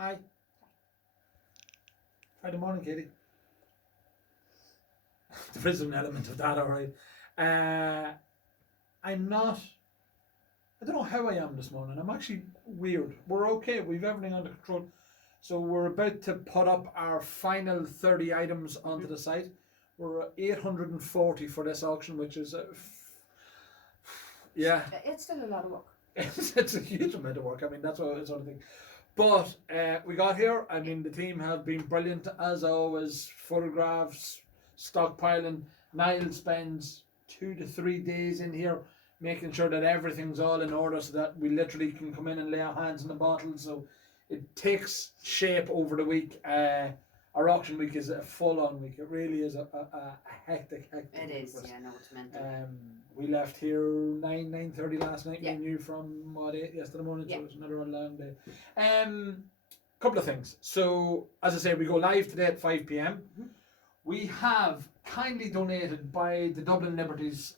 Hi. Friday morning, Katie. There is an element of that, alright. I'm not. I don't know how I am this morning. I'm actually weird. We're okay. We've everything under control. So we're about to put up our final 30 items onto the site. We're at 840 for this auction, which is yeah. It's still a lot of work. It's a huge amount of work. I mean, that's what sort of thing. But we got here. I mean, the team have been brilliant as always. Photographs, stockpiling. Niall spends 2 to 3 days in here making sure that everything's all in order so that we literally can come in and lay our hands on the bottles. So it takes shape over the week. Our auction week is a full-on week. It really is a hectic It week is, for us. yeah, no, it's mental. We left here 9:30 last night. Yeah. We knew from 8 yesterday morning, Yeah. so it was another long day. Couple of things. So as I say, we go live today at 5 p.m. We have kindly donated by the Dublin Liberties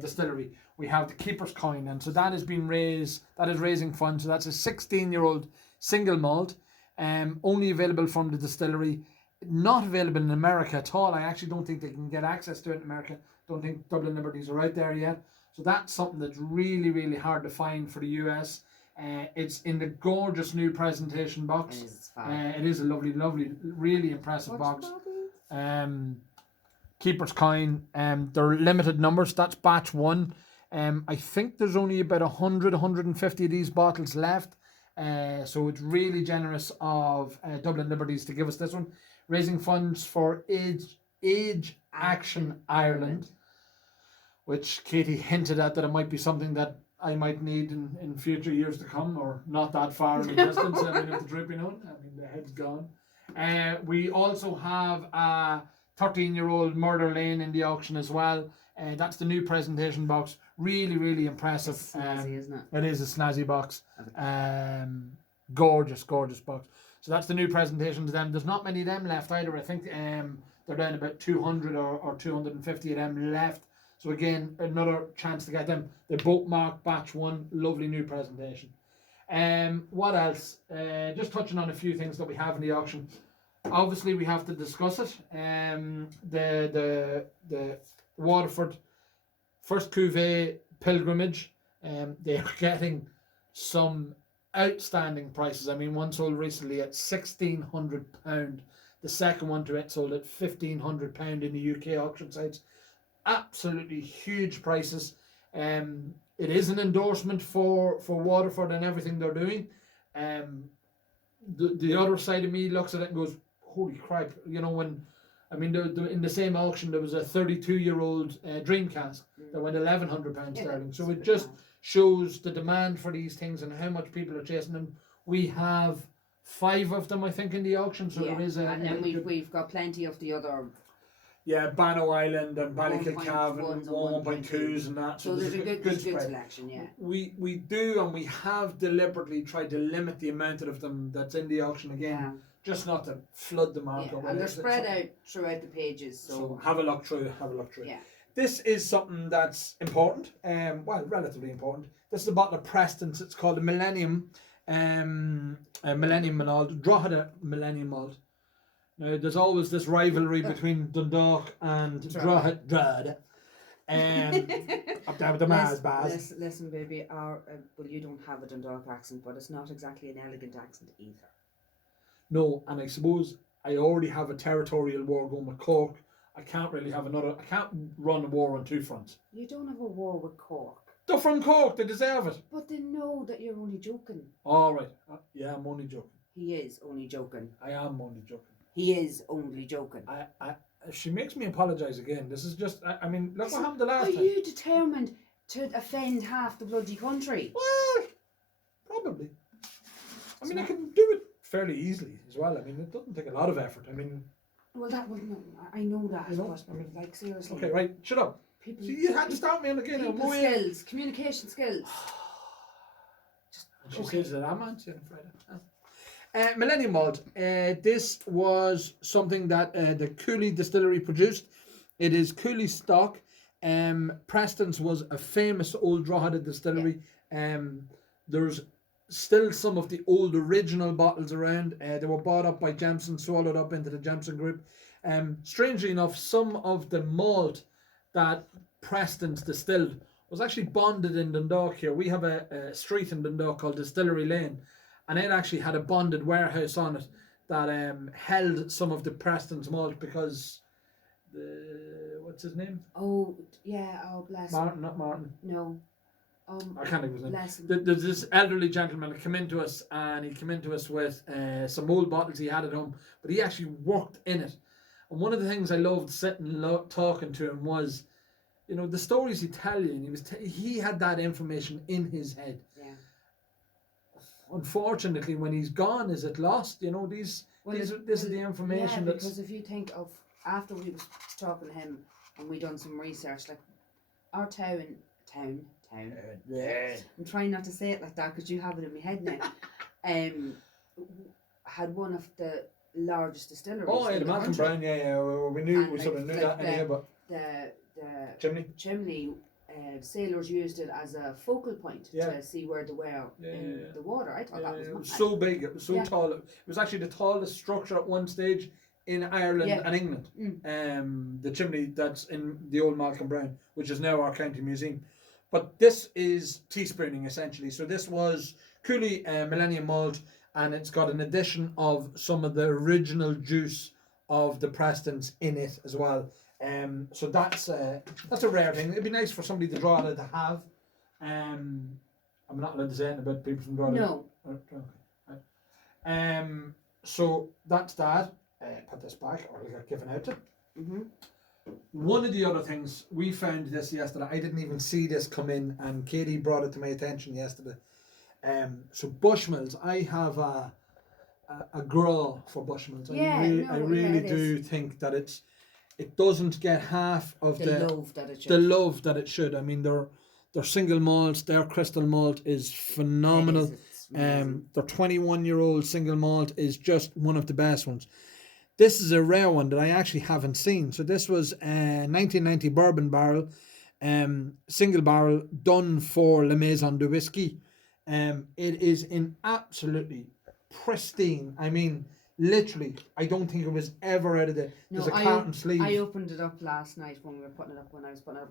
distillery. We have the Keeper's Coin, and so that has been raised. That is raising funds. So that's a 16-year-old single malt, only available from the distillery. Not available in America at all. I actually don't think they can get access to it in America. Don't think Dublin Liberties are out there yet. So that's something that's really, really hard to find for the US. It's in the gorgeous new presentation box. It is, it's fab. It is a lovely, lovely, really impressive box. Keeper's Coin. They're limited numbers. That's batch 1. I think there's only about 100, 150 of these bottles left. So it's really generous of Dublin Liberties to give us this one. Raising funds for Age Action Ireland, which Katie hinted at that it might be something that I might need in future years to come, or not that far in the distance. I mean, if the drooping on, I mean, the head's gone. We also have a 13-year-old Murder Lane in the auction as well. That's the new presentation box. Really, really impressive. It's snazzy, isn't it? It is a snazzy box. Gorgeous, gorgeous box. So that's the new presentation to them. There's not many of them left either. I think they're down about 200 or 250 of them left. So again, another chance to get them. They're both marked batch 1. Lovely new presentation. What else? Just touching on a few things that we have in the auction. Obviously, we have to discuss it. The Waterford First Cuvée Pilgrimage. They are getting some outstanding prices. I mean, one sold recently at £1,600. The second one to it sold at £1,500 in the UK auction sites. Absolutely huge prices. It is an endorsement for Waterford and everything they're doing. The other side of me looks at it and goes, holy crap, you know, when I mean in the same auction there was a 32-year-old dream cask that went £1,100 sterling. So it just shows the demand for these things and how much people are chasing them. We have 5 of them, I think, in the auction. So there is and then we've got plenty of the other. Yeah, Banno Island and Ballykilcav and 1.2s and that. So there's a good selection, yeah. We do, and we have deliberately tried to limit the amount of them that's in the auction again, just not to flood the market. Yeah, and they're spread out throughout the pages. So have a look through. Yeah. This is something that's important, well, relatively important. This is a bottle of Preston's. It's called a Millennium Malt, Drogheda Millennium Malt. Now, there's always this rivalry between Dundalk and Drogheda. Up there with the Mars bars. Listen, baby, well, you don't have a Dundalk accent, but it's not exactly an elegant accent either. No, and I suppose I already have a territorial war going with Cork. I can't really have another. I can't run a war on 2 fronts. You don't have a war with Cork. They're from Cork. They deserve it. But they know that you're only joking. All right. Yeah, I'm only joking. He is only joking. I am only joking. He is only joking. She makes me apologise again. This is just. I mean, look what happened the last time. Are you determined to offend half the bloody country? Well, probably. I mean, I can do it fairly easily as well. I mean, it doesn't take a lot of effort. I mean. Well, that wouldn't. I know that. You know? But, I mean, like, seriously. Okay, right. Shut up. People, See, you had to start me on again. People skills, communication skills. She says that I'm on Friday. Millennium Malt. This was something that the Cooley Distillery produced. It is Cooley stock. Preston's was a famous old Drogheda distillery. There's still some of the old original bottles around. They were bought up by Jameson, swallowed up into the Jameson Group. Strangely enough, some of the malt that Preston's distilled was actually bonded in Dundalk here. We have a street in Dundalk called Distillery Lane, and it actually had a bonded warehouse on it that held some of the Preston's malt because what's his name? Oh, yeah, oh, bless him. Martin, not Martin. No. I can't think of his name. Bless him. There's this elderly gentleman that came into us, and he came into us with some old bottles he had at home, but he actually worked in it. And one of the things I loved sitting talking to him was, you know, the stories he'd tell you, and he had that information in his head. Yeah. Unfortunately, when he's gone, is it lost? You know, this is the information yeah, that's... because if you think of, after we was talking to him and we done some research, like our town, I'm trying not to say it like that because you have it in my head now, had one of the largest distilleries. Oh, yeah, in the Malcolm country. Brown, yeah. We knew, And we sort of knew like that anyway, but... The chimney, sailors used it as a focal point to see where they were in the water. I thought that was it was mad. so big, it was so tall. It was actually the tallest structure at one stage in Ireland and England. The chimney that's in the old Malcolm Brown, which is now our county museum. But this is teaspooning essentially. So this was Cooley Millennium Malt, and it's got an addition of some of the original juice of the Prestons in it as well. So that's a rare thing. It'd be nice for somebody to draw it to have. I'm not allowed to say anything about people from Drogheda. No. Okay. Right. So that's that. Put this back, or we got given out to. Mm-hmm. One of the other things we found this yesterday, I didn't even see this come in, and Katie brought it to my attention yesterday. So Bushmills, I have a girl for Bushmills. I really do think that it doesn't get half of the love that it should. The love that it should. I mean, their single malts, their crystal malt is phenomenal. Their 21-year-old single malt is just one of the best ones. This is a rare one that I actually haven't seen. So this was a 1990 bourbon barrel, single barrel, done for La Maison de Whiskey. It is in absolutely pristine. I mean, literally, I don't think it was ever out of there's a carton sleeve. I opened it up last night when I was putting it up on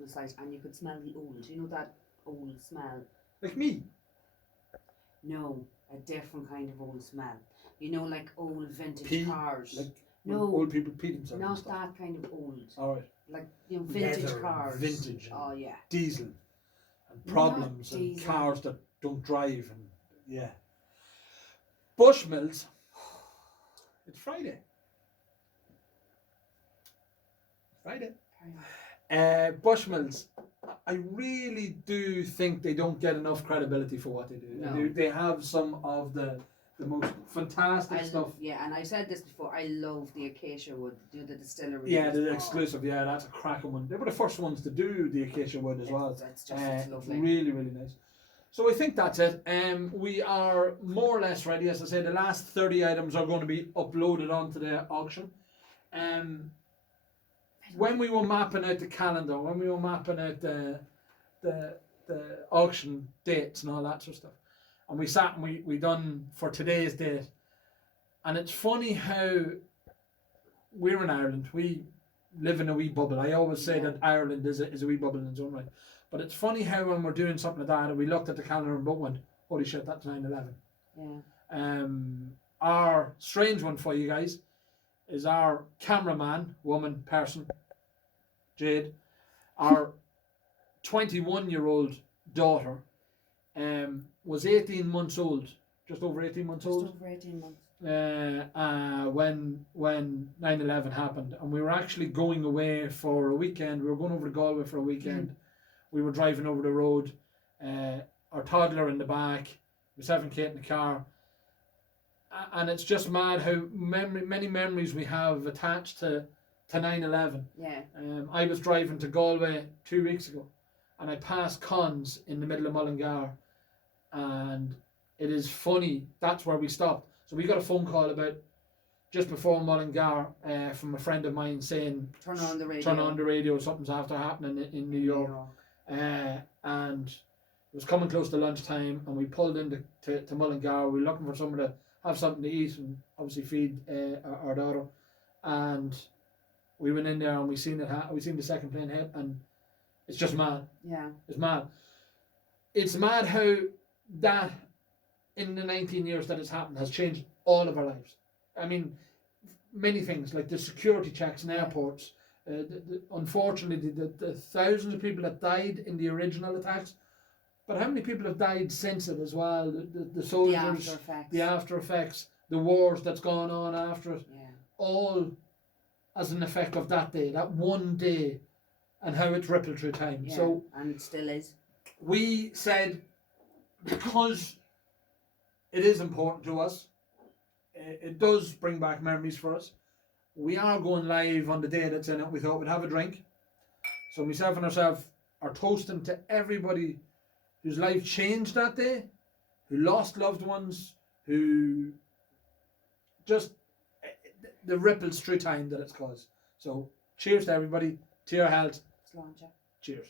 the site, and you could smell the old. You know that old smell? Like me? No, a different kind of old smell. You know, like old vintage Pee? cars. Like no, old people pee themselves. not that kind of old. All right. Like, you know, vintage Leather cars. Vintage. Oh yeah. Diesel. And problems Not and diesel. cars that don't drive and yeah. Bushmills. It's Friday. Bushmills. I really do think they don't get enough credibility for what they do. No. They have some of the most fantastic stuff. Yeah, and I've said this before, I love the Acacia Wood, the distillery. Yeah, the exclusive. Yeah, that's a cracking one. They were the first ones to do the Acacia Wood as well. It's just lovely. Really, really nice. So I think that's it. We are more or less ready. As I say, the last 30 items are going to be uploaded onto the auction. When we were mapping out the calendar, when we were mapping out the auction dates and all that sort of stuff, and we sat and we done for today's date, and it's funny how we're in Ireland. We live in a wee bubble. I always say that Ireland is a wee bubble in its own right. But it's funny how when we're doing something like that, and we looked at the calendar and both went, holy shit, that's 9/11. Yeah. Our strange one for you guys is our cameraman, person, Jade, our 21-year-old daughter, was 18 months old, just over 18 months old. Just over 18 months. When 9/11 happened, and we were actually going away for a weekend. We were going over to Galway for a weekend. We were driving over the road, our toddler in the back, myself and Kate in the car, and it's just mad how many memories we have attached to 9/11. Yeah. I was driving to Galway 2 weeks ago, and I passed Cons in the middle of Mullingar, and it is funny. That's where we stopped. So we got a phone call about just before Mullingar from a friend of mine saying, Turn on the radio. Turn on the radio. Something's after happening in New York. And It was coming close to lunchtime, and we pulled into to Mullingar. We were looking for someone to have something to eat and obviously feed our daughter. And we went in there and we seen we seen the second plane hit, and it's just mad. Yeah. It's mad. It's mad how that, in the 19 years that it's happened, has changed all of our lives. I mean, many things like the security checks in airports. Unfortunately, the thousands of people that died in the original attacks, but how many people have died since it as well? The soldiers, the after effects, the wars that's gone on after it, all as an effect of that day, that one day, and how it's rippled through time. Yeah, so, and it still is. We said, because it is important to us, it does bring back memories for us. We are going live on the day that's in it. We thought we'd have a drink. So myself and herself are toasting to everybody whose life changed that day, who lost loved ones, who just, the ripples through time that it's caused. So cheers to everybody, to your health. Slán. Cheers.